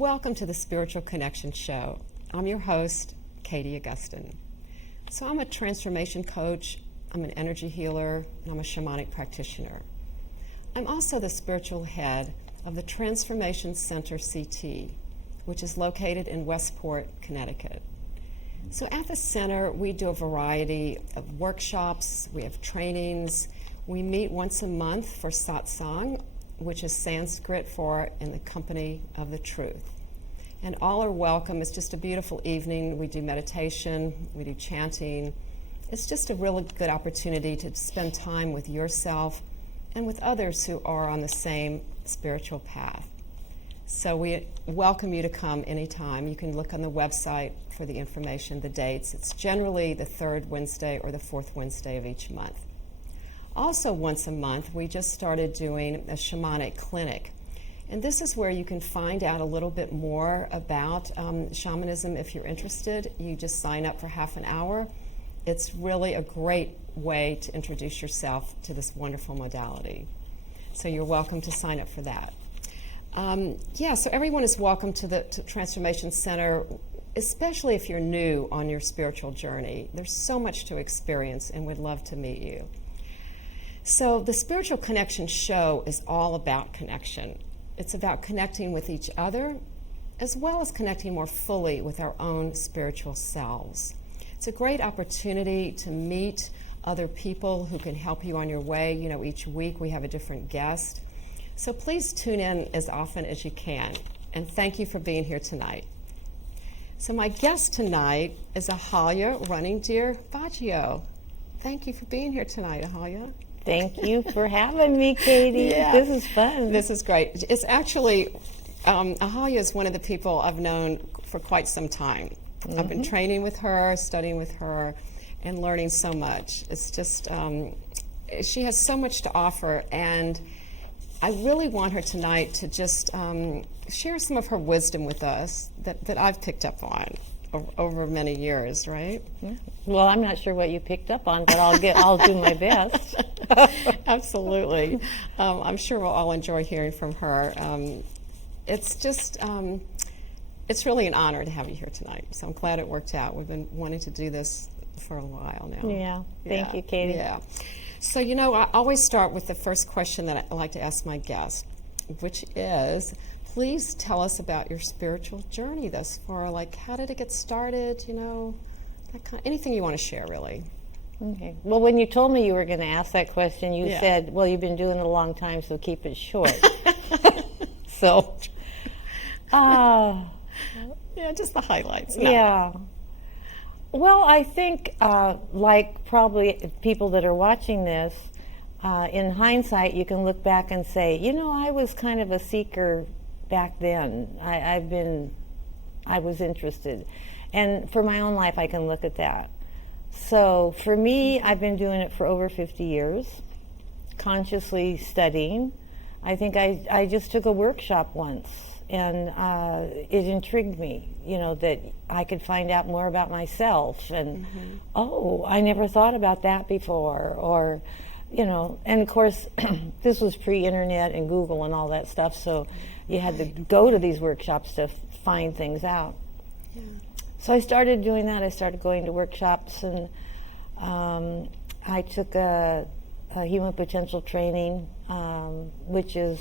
Welcome to the Spiritual Connection Show. I'm your host, Katie Augustyn. So I'm a transformation coach, I'm an energy healer, and I'm a shamanic practitioner. I'm also the spiritual head of the Transformation Center CT, which is located in Westport, Connecticut. So at the center, we do a variety of workshops, we have trainings, we meet once a month for satsang, which is Sanskrit for in the company of the truth. And all are welcome. It's just a beautiful evening. We do meditation, we do chanting. It's just a really good opportunity to spend time with yourself and with others who are on the same spiritual path. So we welcome you to come anytime. You can look on the website for the information, the dates. It's generally the third Wednesday or the fourth Wednesday of each month. Also once a month, we just started doing a shamanic clinic. And this is where you can find out a little bit more about shamanism if you're interested. You just sign up for half an hour. It's really a great way to introduce yourself to this wonderful modality. So you're welcome to sign up for that. So everyone is welcome to the Transformation Center, especially if you're new on your spiritual journey. There's so much to experience and we'd love to meet you. So the Spiritual Connection Show is all about connection. It's about connecting with each other as well as connecting more fully with our own spiritual selves. It's a great opportunity to meet other people who can help you on your way. You know, each week we have a different guest. So please tune in as often as you can. And thank you for being here tonight. So my guest tonight is Ahalya Running Deer Baguio. Thank you for being here tonight, Ahalya. Thank you for having me, Katie. Yeah. This is fun. This is great. It's actually, Ahalya is one of the people I've known for quite some time. Mm-hmm. I've been training with her, studying with her, and learning so much. It's just, she has so much to offer, and I really want her tonight to just share some of her wisdom with us that I've picked up on over many years, right? Yeah. Well, I'm not sure what you picked up on, but I'll do my best. Absolutely. I'm sure we'll all enjoy hearing from her. It's just, it's really an honor to have you here tonight. So I'm glad it worked out. We've been wanting to do this for a while now. Yeah. Thank you, Katie. Yeah. So, you know, I always start with the first question that I like to ask my guests, which is, please tell us about your spiritual journey thus far. Like, how did it get started? You know, anything you want to share, really. Okay. Well, when you told me you were going to ask that question, you said, well, you've been doing it a long time, so keep it short. So, yeah, just the highlights. No. Yeah. Well, I think, like probably people that are watching this, in hindsight, you can look back and say, you know, I was kind of a seeker back then. I was interested. And for my own life, I can look at that. So for me, I've been doing it for over 50 years, consciously studying. I think I just took a workshop once, and it intrigued me, you know, that I could find out more about myself. And, oh, I never thought about that before. Or, you know, and of course, this was pre-internet and Google and all that stuff, so you had to go to these workshops to find things out. Yeah. So I started doing that. I started going to workshops, and I took a human potential training, which is,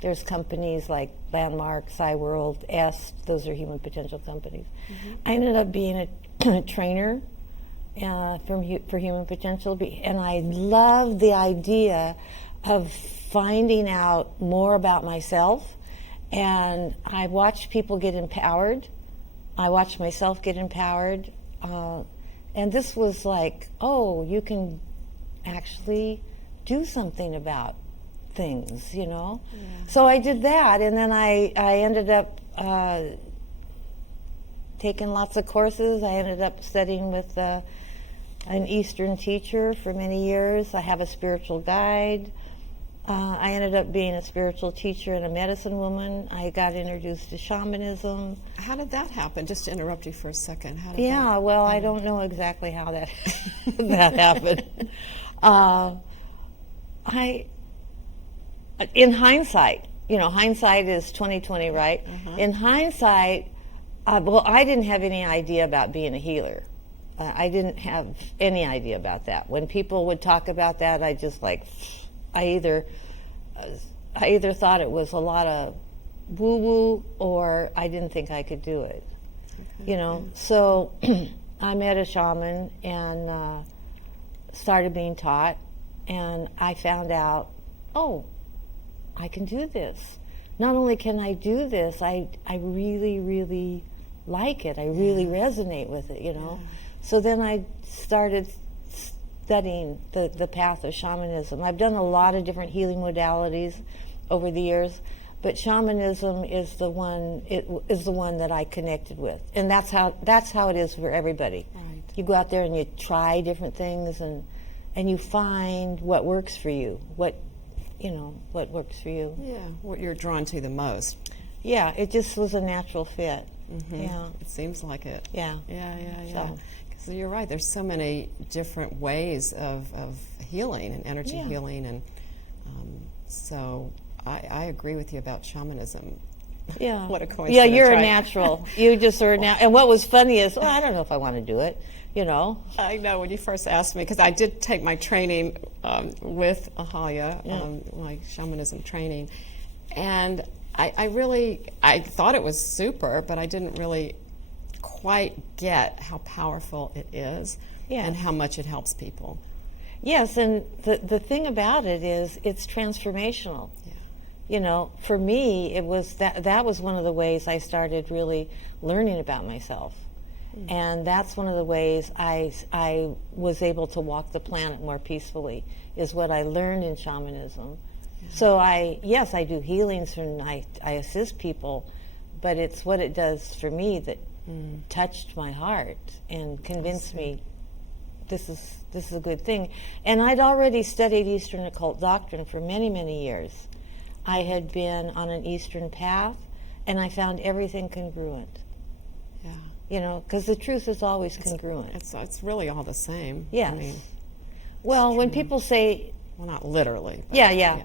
there's companies like Landmark, SciWorld, EST, those are human potential companies. I ended up being a trainer for human potential, and I love the idea of finding out more about myself, and I watched people get empowered. I watched myself get empowered, and this was like, oh, you can actually do something about things, you know? Yeah. So I did that, and then I ended up taking lots of courses. I ended up studying with an Eastern teacher for many years. I have a spiritual guide. I ended up being a spiritual teacher and a medicine woman. I got introduced to shamanism. How did that happen? Just to interrupt you for a second. I don't know exactly how that that happened. In hindsight, hindsight is 20/20, right? In hindsight, well, I didn't have any idea about being a healer. I didn't have any idea about that. When people would talk about that, I just I either thought it was a lot of woo-woo, or I didn't think I could do it. Okay. So I met a shaman and started being taught, and I found out, oh, I can do this. Not only can I do this, I really, really like it. I really resonate with it, Yeah. So then I started studying the path of shamanism. I've done a lot of different healing modalities over the years, but shamanism is the one that I connected with, and that's how it is for everybody. Right. You go out there and you try different things, and you find what works for you. What works for you. Yeah, what you're drawn to the most. Yeah, it just was a natural fit. Mm-hmm. Yeah, it seems like it. Yeah. So you're right. There's so many different ways of healing and energy healing, and so I agree with you about shamanism. Yeah. What a coincidence. Yeah, you're right? a natural. You just are now. And what was funny is, I don't know if I want to do it. I know when you first asked me, because I did take my training with Ahalya, my shamanism training, and I thought it was super, but I didn't really quite get how powerful it is and how much it helps people. Yes, and the thing about it is it's transformational. For me, it was that was one of the ways I started really learning about myself. And that's one of the ways I was able to walk the planet more peacefully, is what I learned in shamanism. So I do healings and I assist people, but it's what it does for me that touched my heart and convinced me this is a good thing. And I'd already studied Eastern occult doctrine for many, many years. I had been on an Eastern path, and I found everything congruent. Yeah. Because the truth is always congruent. It's really all the same. Yes. I mean, well, when people say... Well, not literally. Yeah.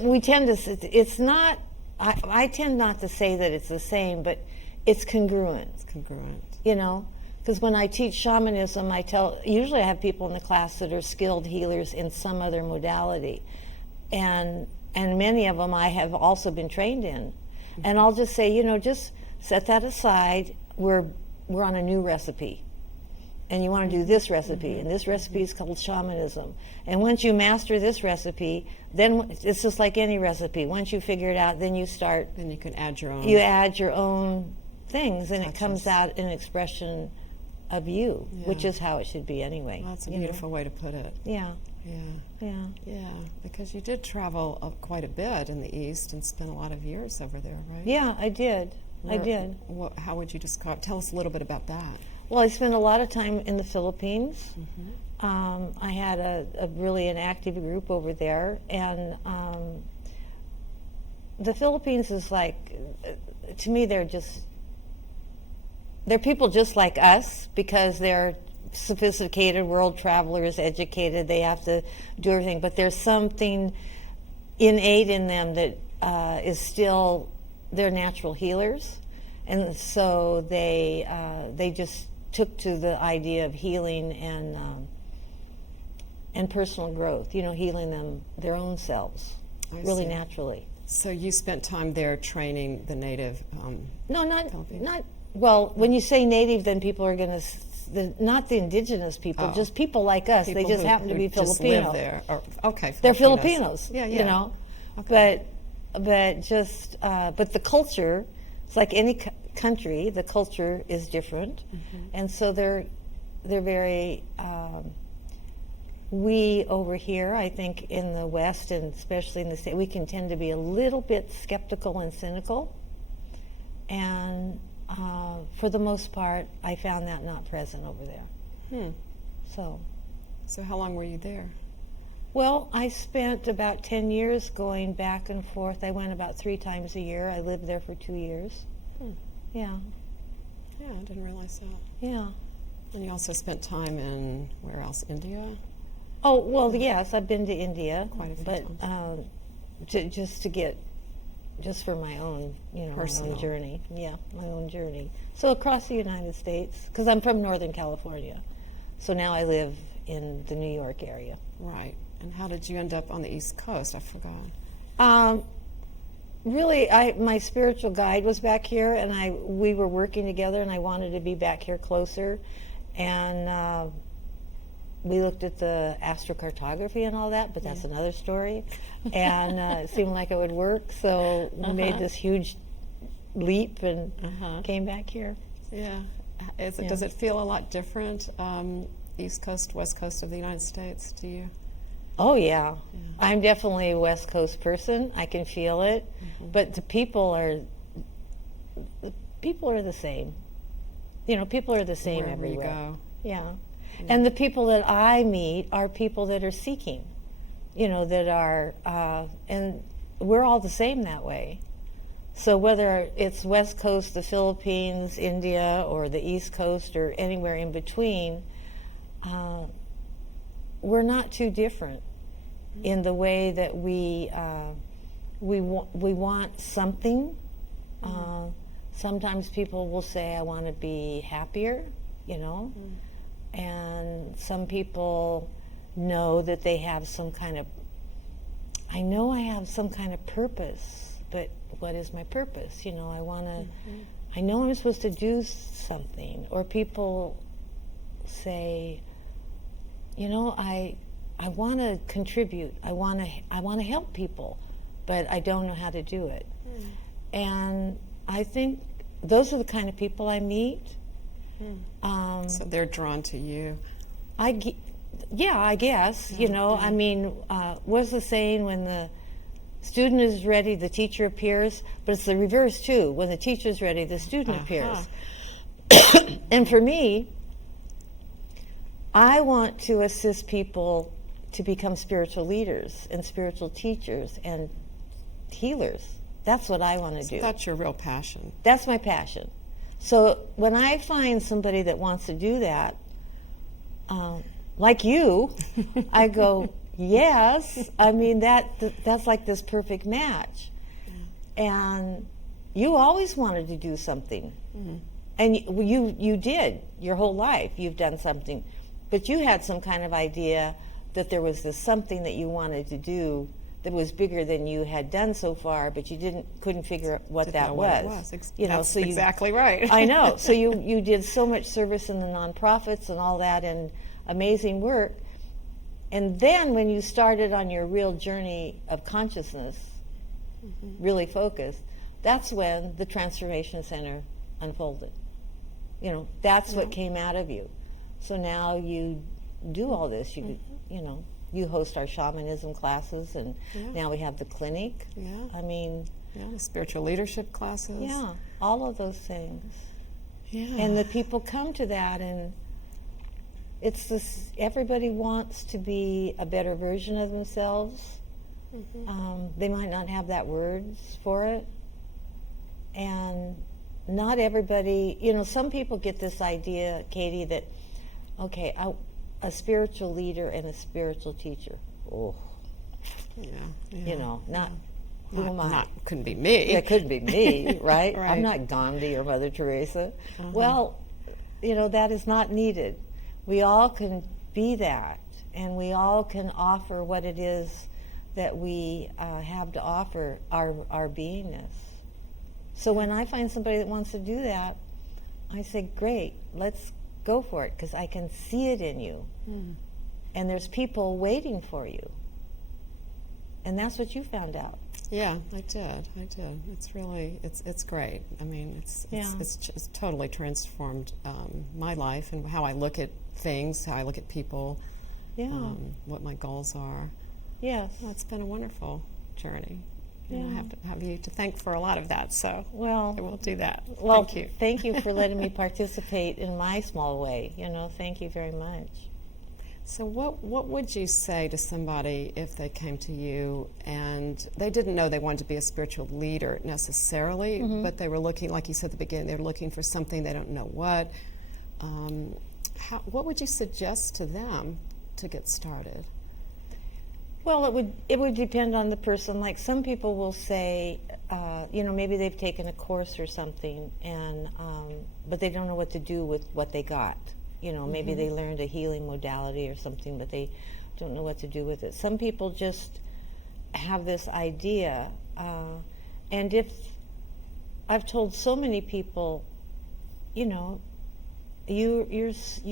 We tend to... It's not... I tend not to say that it's the same, but it's congruent. It's congruent. Because when I teach shamanism, usually I have people in the class that are skilled healers in some other modality. And many of them I have also been trained in. And I'll just say, just set that aside. We're on a new recipe. And you want to do this recipe. And this recipe is called shamanism. And once you master this recipe, then it's just like any recipe. Once you figure it out, then you start. Then you can add your own. You add your own things, and touches. It comes out in expression of you, which is how it should be anyway. Well, that's a beautiful way to put it. Yeah. Yeah, because you did travel quite a bit in the East and spent a lot of years over there, right? Yeah, I did. How would you describe? Tell us a little bit about that. Well, I spent a lot of time in the Philippines. I had a really an active group over there, and the Philippines is like, to me, they're people just like us, because they're sophisticated world travelers, educated. They have to do everything, but there's something innate in them that is still, they're natural healers, and so they just took to the idea of healing and personal growth. Healing their own selves, really naturally. So you spent time there training the native. No, not Philippines? not. Well, when you say native, then people are going to, not the indigenous people, just people like us. People they just happen to be just Filipino. Live there. Okay, they're Filipinos. Yeah. Okay. But the culture, it's like any country. The culture is different, and so they're very. We over here, I think, in the West, and especially in the States, we can tend to be a little bit skeptical and cynical, and for the most part, I found that not present over there. So how long were you there? Well, I spent about 10 years going back and forth. I went about 3 times a year. I lived there for 2 years. Yeah. Yeah, I didn't realize that. Yeah. And you also spent time in, where else, India? Oh, well, yes, I've been to India. Quite a few times. Just to get just for my own, my Personal. own journey. Yeah, my own journey. So across the United States, because I'm from Northern California, so now I live in the New York area. Right. And how did you end up on the East Coast? I forgot. Really, my spiritual guide was back here, and we were working together, and I wanted to be back here closer, and we looked at the astrocartography and all that, but that's another story, and it seemed like it would work, so we made this huge leap and came back here. Yeah. Does it feel a lot different, East Coast, West Coast of the United States, to you? Oh yeah. I'm definitely a West Coast person. I can feel it, but the people are the same. People are the same Wherever everywhere. you go. Yeah. And the people that I meet are people that are seeking, that are, and we're all the same that way. So whether it's West Coast, the Philippines, India, or the East Coast, or anywhere in between, we're not too different in the way that we want something. Sometimes people will say, I want to be happier, and some people know that they have some kind of, I know I have some kind of purpose, but what is my purpose? I want to, I know I'm supposed to do something. Or people say, I want to contribute. I want to help people, but I don't know how to do it. And I think those are the kind of people I meet. So they're drawn to you. I guess. I mean, what's the saying, when the student is ready, the teacher appears? But it's the reverse too. When the teacher is ready, the student appears. And for me, I want to assist people to become spiritual leaders and spiritual teachers and healers. That's what I want to do. That's your real passion. That's my passion. So when I find somebody that wants to do that, like you, I go, yes. I mean, that's like this perfect match. And you always wanted to do something. And you did your whole life. You've done something. But you had some kind of idea that there was this something that you wanted to do that was bigger than you had done so far, but you couldn't figure out what that was. That's exactly right. I know. So you did so much service in the nonprofits and all that, and amazing work. And then when you started on your real journey of consciousness, really focused, that's when the Transformation Center unfolded. That's what came out of you. So now you do all this. You host our shamanism classes, and now we have the clinic. I mean, the spiritual leadership classes. Yeah, all of those things. Yeah. And the people come to that, and it's this, everybody wants to be a better version of themselves. They might not have that words for it. And not everybody, some people get this idea, Katie, that, okay, a spiritual leader and a spiritual teacher. Oh. Not who am I? Couldn't be me. It couldn't be me, right? Right. I'm not Gandhi or Mother Teresa. Well, that is not needed. We all can be that, and we all can offer what it is that we have to offer, our beingness. So when I find somebody that wants to do that, I say, great, let's go for it, because I can see it in you. And there's people waiting for you. And that's what you found out. Yeah, I did. It's really, it's great. I mean, it's just totally transformed my life and how I look at things, how I look at people, what my goals are. Yes. Well, it's been a wonderful journey. I have to have you to thank for a lot of that, so I will do that. Well, thank you. Thank you for letting me participate in my small way. Thank you very much. So what would you say to somebody if they came to you and they didn't know they wanted to be a spiritual leader necessarily, but they were looking, like you said at the beginning, they were looking for something, they don't know what. What would you suggest to them to get started? Well, it would depend on the person. Like some people will say, maybe they've taken a course or something, and but they don't know what to do with what they got. Maybe they learned a healing modality or something, but they don't know what to do with it. Some people just have this idea, and if I've told so many people, you're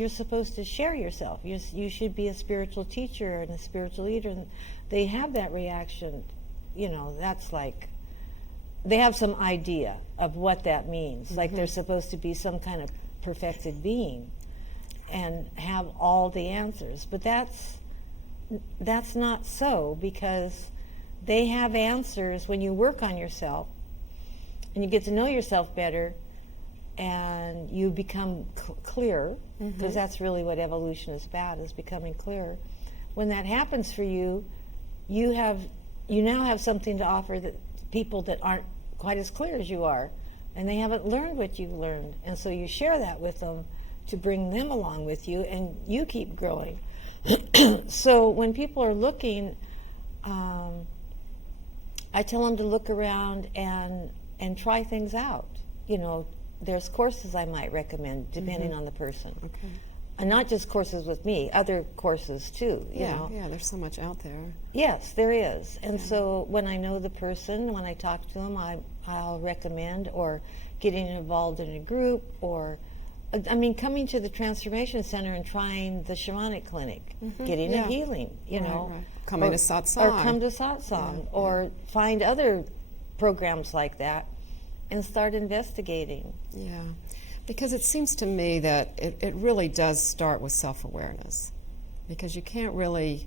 supposed to share yourself. You should be a spiritual teacher and a spiritual leader, and they have that reaction. That's like they have some idea of what that means. Like they're supposed to be some kind of perfected being and have all the answers, but that's not so, because they have answers when you work on yourself and you get to know yourself better. And you become clear, because that's really what evolution is about, is becoming clearer. When that happens for you, you now have something to offer that people that aren't quite as clear as you are, and they haven't learned what you've learned, and so you share that with them to bring them along with you, and you keep growing. So when people are looking, I tell them to look around and try things out. There's courses I might recommend depending on the person. Okay. And not just courses with me, other courses too. You know? Yeah, there's so much out there. Yes, there is. And so when I know the person, when I talk to them, I'll recommend, or getting involved in a group, or coming to the Transformation Center and trying the shamanic clinic, getting a healing, Right. Coming to satsang. Or come to satsang, or find other programs like that and start investigating. Yeah, because it seems to me that it really does start with self-awareness, because you can't really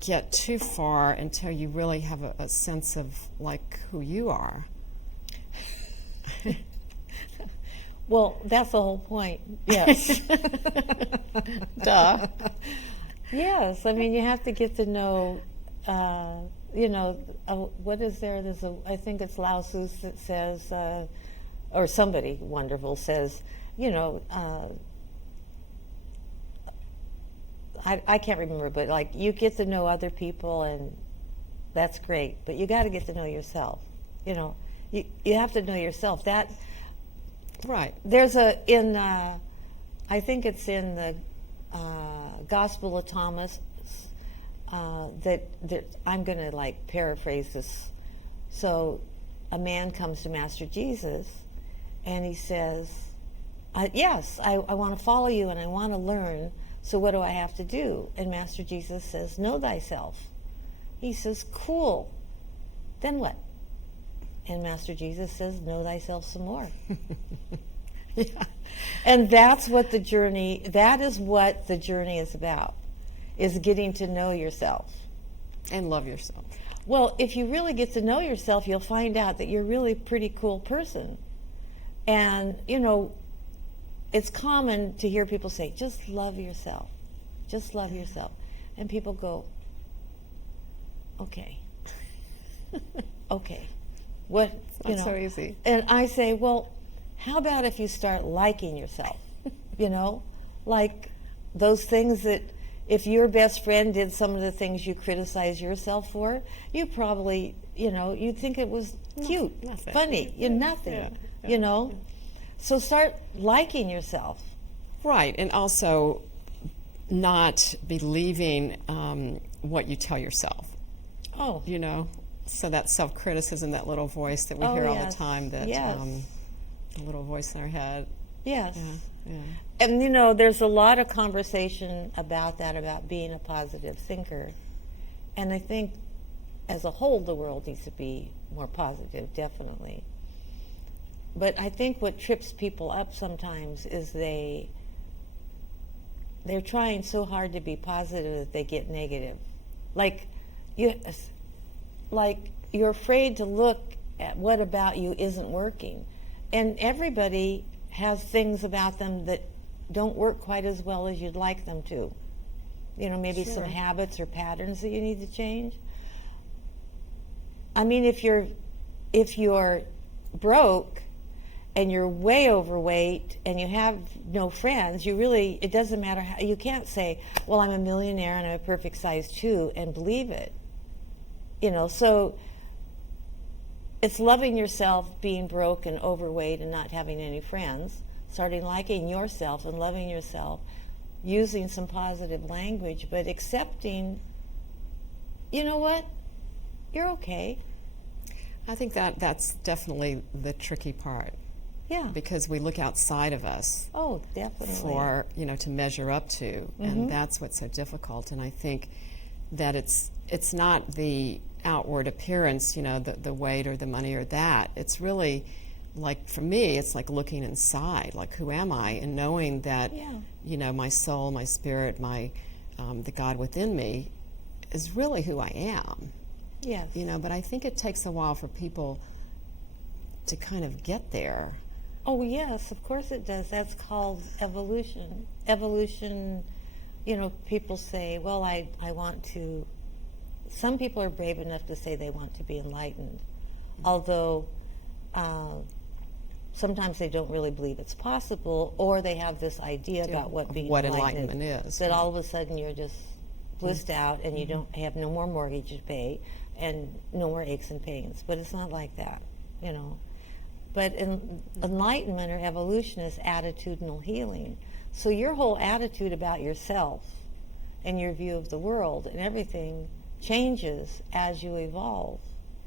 get too far until you really have a sense of like who you are. Well, that's the whole point. Yes. Duh. Yes, you have to get to know. What is there? I think it's Lao Tzu that says, or somebody wonderful says, I can't remember, but like you get to know other people, and that's great. But you got to get to know yourself. You have to know yourself. That Right. There's I think it's in the Gospel of Thomas. That I'm going to like paraphrase this. So a man comes to Master Jesus and he says, yes, I want to follow you and I want to learn, so what do I have to do? And Master Jesus says, know thyself. He says, cool, then what? And Master Jesus says, know thyself some more. Yeah. And that is what the journey is about, is getting to know yourself. And love yourself. Well, if you really get to know yourself, you'll find out that you're really a pretty cool person. And, it's common to hear people say, just love yourself. Just love yourself. And people go, okay. Okay. What, It's not so easy. And I say, well, how about if you start liking yourself? Like those things that, if your best friend did some of the things you criticize yourself for, you probably, you'd think it was cute, nothing. funny, nothing, Yeah. So start liking yourself. Right, and also not believing what you tell yourself. Oh. So that self-criticism, that little voice that we hear all the time, that the little voice in our head. Yes. Yeah. And there's a lot of conversation about that, about being a positive thinker. And I think as a whole the world needs to be more positive, definitely. But I think what trips people up sometimes is they're trying so hard to be positive that they get negative. Like you're afraid to look at what about you isn't working. And everybody has things about them that don't work quite as well as you'd like them to. Maybe Sure. some habits or patterns that you need to change. If you're broke and you're way overweight and you have no friends, it doesn't matter how, you can't say, well, I'm a millionaire and I'm a perfect size 2 and believe it. So it's loving yourself, being broke and overweight and not having any friends, starting liking yourself and loving yourself, using some positive language, but accepting, you know what, you're okay. I think that's definitely the tricky part. Yeah. Because we look outside of us. Oh, definitely. For, to measure up to. And that's what's so difficult. And I think that it's not the outward appearance, the weight or the money or that. It's really, like, for me, it's like looking inside, like, who am I? And knowing that, my soul, my spirit, the God within me is really who I am. Yes. But I think it takes a while for people to kind of get there. Oh, yes, of course it does. That's called evolution. Evolution, people say, well, I want to, some people are brave enough to say they want to be enlightened, although sometimes they don't really believe it's possible, or they have this idea about what being enlightenment is. That all of a sudden you're just blissed out and you don't have no more mortgage to pay and no more aches and pains. But it's not like that, But enlightenment or evolution is attitudinal healing. So your whole attitude about yourself and your view of the world and everything changes as you evolve,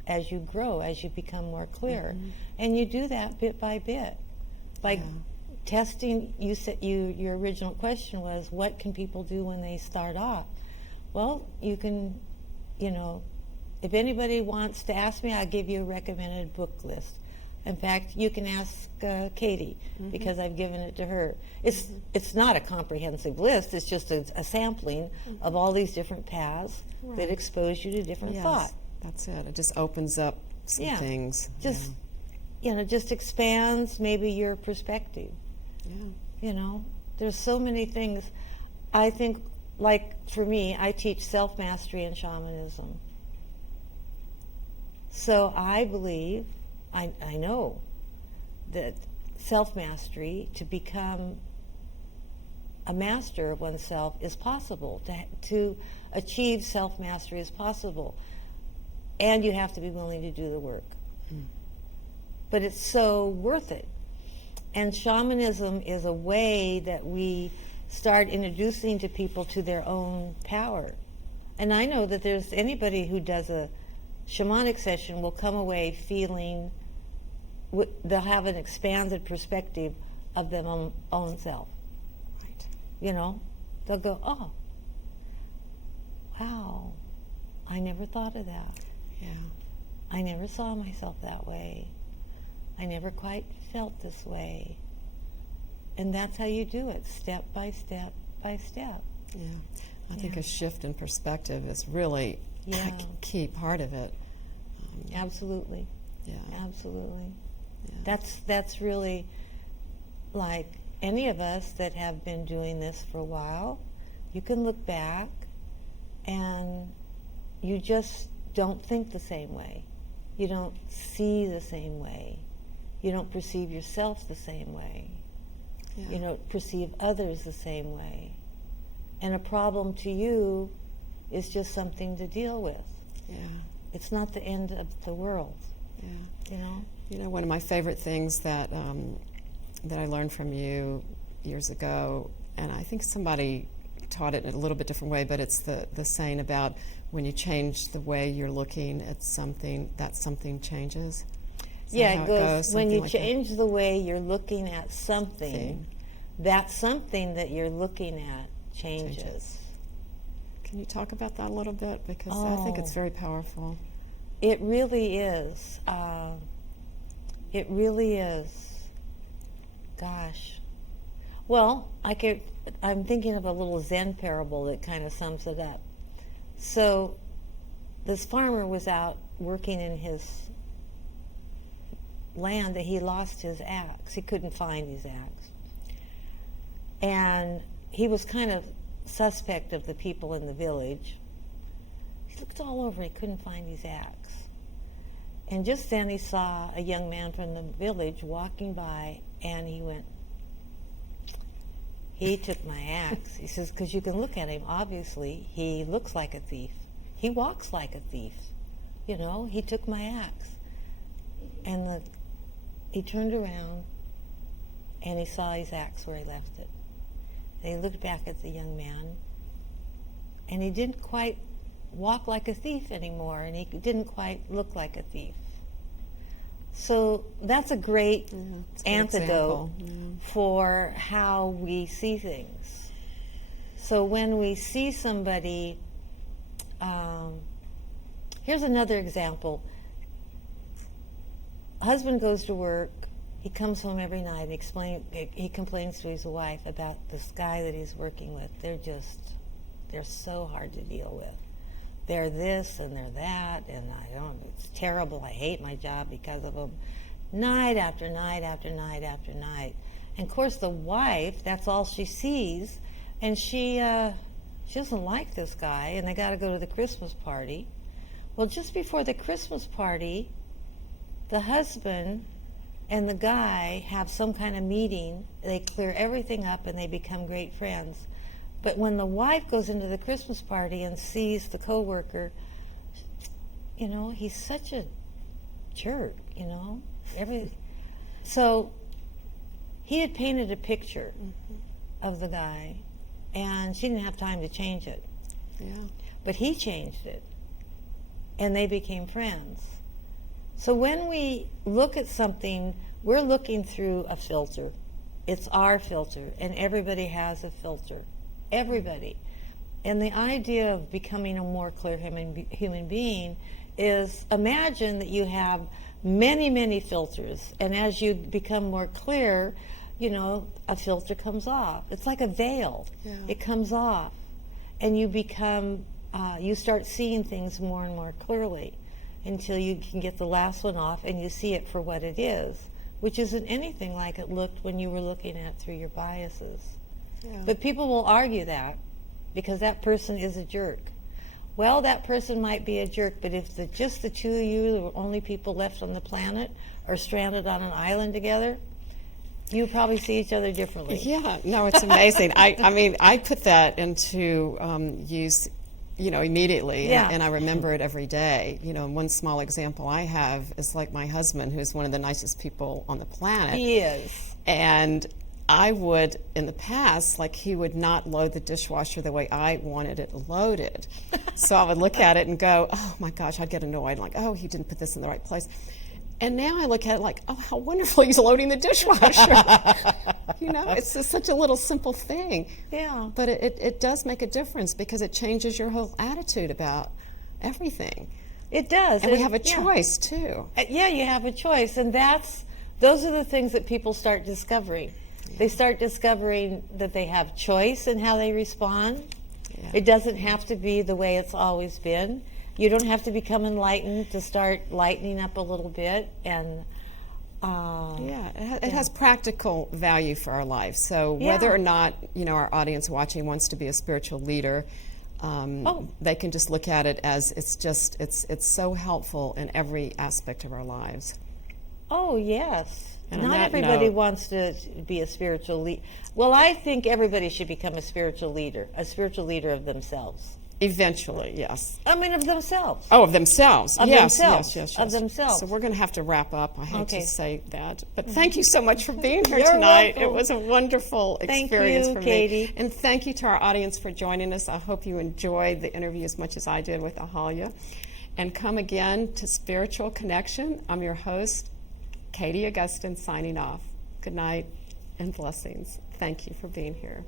as you grow, as you become more clear. And you do that bit by bit. By testing, you said your original question was, what can people do when they start off? Well, you can, if anybody wants to ask me, I'll give you a recommended book list. In fact, you can ask Katie, because I've given it to her. It's not a comprehensive list. It's just a sampling of all these different paths that expose you to different thought. That's it. It just opens up some things. Just expands maybe your perspective. There's so many things. I think, like for me, I teach Self-Mastery and Shamanism. So I believe, I know that self-mastery, to become a master of oneself, is possible. To achieve self-mastery is possible. And you have to be willing to do the work. But it's so worth it. And shamanism is a way that we start introducing to people to their own power. And I know that there's anybody who does a shamanic session will come away feeling they'll have an expanded perspective of their own self. Right. They'll go, oh, wow, I never thought of that. Yeah. I never saw myself that way. I never quite felt this way. And that's how you do it, step by step by step. Yeah. I think a shift in perspective is really a key part of it. Absolutely. Yeah. Absolutely. Yeah. That's really, like any of us that have been doing this for a while, you can look back and you just don't think the same way. You don't see the same way. You don't perceive yourself the same way. Yeah. You don't perceive others the same way. And a problem to you is just something to deal with. Yeah. It's not the end of the world. Yeah. You know, one of my favorite things that that I learned from you years ago, and I think somebody taught it in a little bit different way, but it's the saying about when you change the way you're looking at something, that something changes. It goes when you change the way you're looking at something, that something that you're looking at changes. Can you talk about that a little bit? Because I think it's very powerful. It really is. It really is. Gosh. Well, I'm thinking of a little Zen Parable that kind of sums it up. So this farmer was out working in his land and he lost his axe. He couldn't find his axe. And he was kind of suspect of the people in the village. He looked all over, he couldn't find his axe. And just then he saw a young man from the village walking by, and he went, he took my axe. He says, because you can look at him, obviously, he looks like a thief. He walks like a thief. You know, he took my axe. And he turned around, and he saw his axe where he left it. And he looked back at the young man, and he didn't quite walk like a thief anymore, and he didn't quite look like a thief. So that's a great antidote for how we see things. So when we see somebody, here's another example. Husband goes to work, he comes home every night, he complains to his wife about this guy that he's working with. They're so hard to deal with. They're this and they're that, and it's terrible. I hate my job because of them. Night after night after night after night. And of course the wife, that's all she sees, and she doesn't like this guy, and they got to go to the Christmas party. Well, just before the Christmas party, the husband and the guy have some kind of meeting. They clear everything up and they become great friends. But when the wife goes into the Christmas party and sees the coworker, you know, he's such a jerk, you know. So he had painted a picture of the guy, and she didn't have time to change it. Yeah. But he changed it, and they became friends. So when we look at something, we're looking through a filter. It's our filter, and everybody has a filter. Everybody. And the idea of becoming a more clear human being is, imagine that you have many, many filters, and as you become more clear, you know, a filter comes off. It's like a veil. Yeah. It comes off, and you become, you start seeing things more and more clearly until you can get the last one off and you see it for what it is, which isn't anything like it looked when you were looking at it through your biases. Yeah. But people will argue that because that person is a jerk. Well, that person might be a jerk, but if just the two of you, the only people left on the planet, are stranded on an island together, you probably see each other differently. Yeah, no, it's amazing. I mean, I put that into use, you know, immediately, Yeah. and I remember it every day. You know, one small example I have is like my husband, who's one of the nicest people on the planet. He is. And I would, in the past, like he would not load the dishwasher the way I wanted it loaded. So I would look at it and go, oh my gosh, I'd get annoyed. Like, oh, he didn't put this in the right place. And now I look at it like, oh, how wonderful he's loading the dishwasher. You know, it's just such a little simple thing. Yeah. But it does make a difference because it changes your whole attitude about everything. It does. And we have a yeah. choice, too. Yeah, you have a choice. And those are the things that people start discovering. They start discovering that they have choice in how they respond. Yeah. It doesn't have to be the way it's always been. You don't have to become enlightened to start lightening up a little bit. And it has practical value for our life. So whether or not, you know, our audience watching wants to be a spiritual leader, they can just look at it as it's so helpful in every aspect of our lives. Oh, yes. And on not that everybody note, wants to be a spiritual leader. Well, I think everybody should become a spiritual leader of themselves. Eventually, yes. I mean, of themselves. Oh, of themselves. Of yes, themselves. yes. Of themselves. So we're going to have to wrap up. I hate Okay. to say that. But thank you so much for being here You're tonight. welcome. It was a wonderful Thank experience you, for Katie. me. And thank you to our audience for joining us. I hope you enjoyed the interview as much as I did with Ahalya. And come again to Spiritual Connection. I'm your host, Katie Augustyn, signing off. Good night and blessings. Thank you for being here.